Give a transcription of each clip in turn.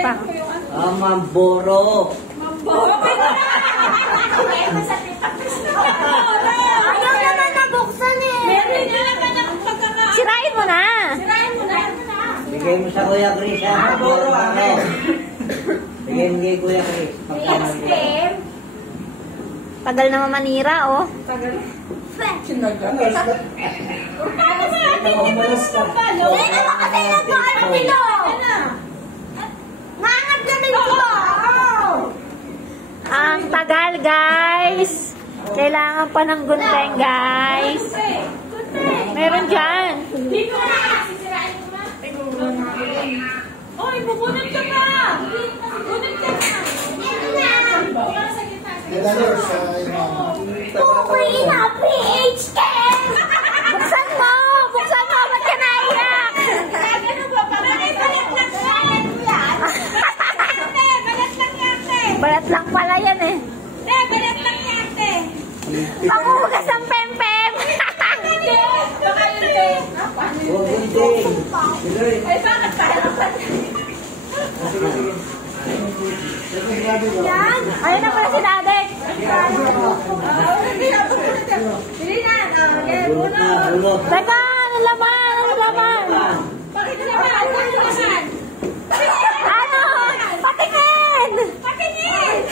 pa. Mamboro. Mamboro. Ayaw naman nabuksan eh. Meron na naman ang pagkakain. Sirain mo na. Sirain mo na. Bigay mo sa Kuya Chris. Mamboro ako. Bigay mo kay Kuya Chris. Extreme. Tagal na manira, oh. Tagal. Sinagal. Paano ba natin ibulis ka pa? Eh, ano kasi nag-ano nilo? Nangat na nilo. Ang tagal, guys. Kailangan pa ng gunting, guys. Meron dyan. Dito na. Sisirain mo na. Oy, bubunan ka pa. Bubunan ka pa. Ito na. Para sa gitna. Okay na, PH10! Buksan mo! Buksan mo! Ba't ka naiyak? Ano ba? Parang ay balat lang yan. Balat lang yan. Balat lang pala yan eh. Balat lang yan. Pakuhugas ang pempem! Baka yun eh. Ay, bakit parang yan? Ayun na pala si Dadek. Sige na. Bulot. Teka! Ano laman? Ano laman? Bakit naman? Ano? Patingin! Patingin!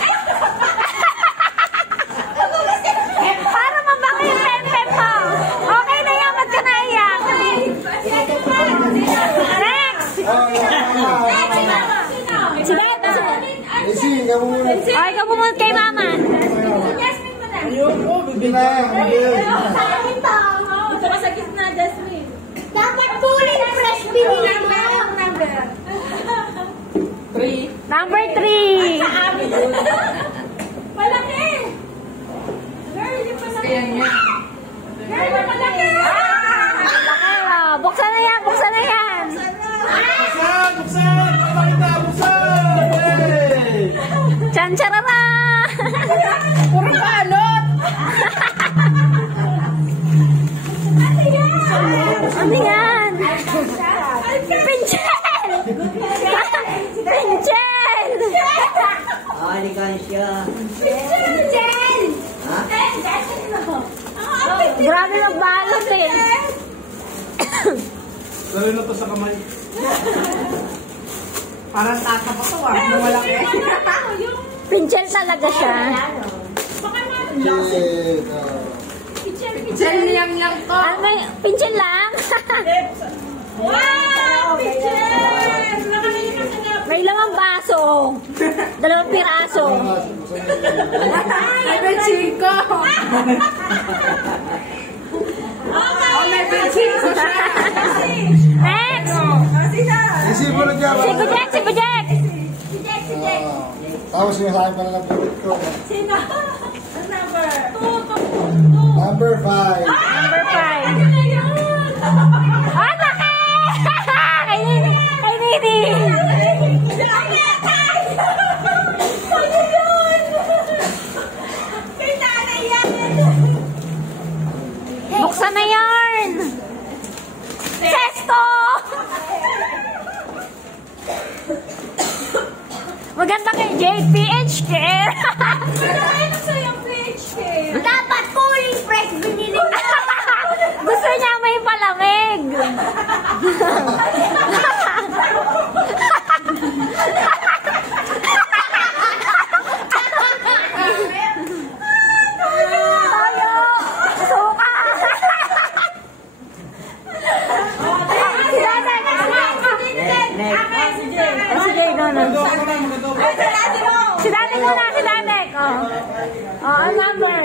Para mabango yung pempem mo. Okay na yan. Ba't ka naiyak? Next! Sige, ay, ka pumunta kay mama. Jasmine mo na. Ayoko, bibigyan. Dito ka sa gitna, Jasmine. Dapat pulling fresh binili mo. Number. 3. Number 3. Malaki. Girl, yung malaki. Kaya niya. Girl, yung malaki. Buksan na yan. Buksan na yan. Buksan! Buksan! Pakita! Buksan! Hey! Chancharara! Puro balot! Ano yan? Pinchel! Pinchel! Alikan siya. Jen! Ha? Grabe nagbalot eh. Lalo na to sa kamay. Parang tata pa to ah. Malaki. Pinchel talaga siya. Diyan lang to. Ano ba yun? Pinchel lang? Wow! Jen! May lamang baso. 2 piraso. Ay, may chiko. Oh, may chiko siya. Next! Isi po na dyan. Si Bujek! Si Bujek! Tapos yung sa akin pala ng bulot ko. Sino? Ang number? 2. Number 5. Number 5. Ano na yun? Ah, laki! Kay Nini! Ano yun? Kay nanay yan. Buksan na yarn! Sesto! Maganda kay JPHK. Ano sa'yo ang PHK? Dapat cooling fresh binili mo. Gusto niya may palamig. Tayo! Suka! Si Dadek! Si Jay, no. Si Dadek muna, si Dadek. Ang number.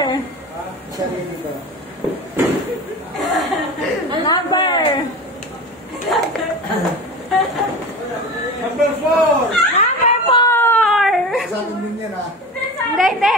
Number. Number 4. Number 4. Sa akin din yan ha. Hindi.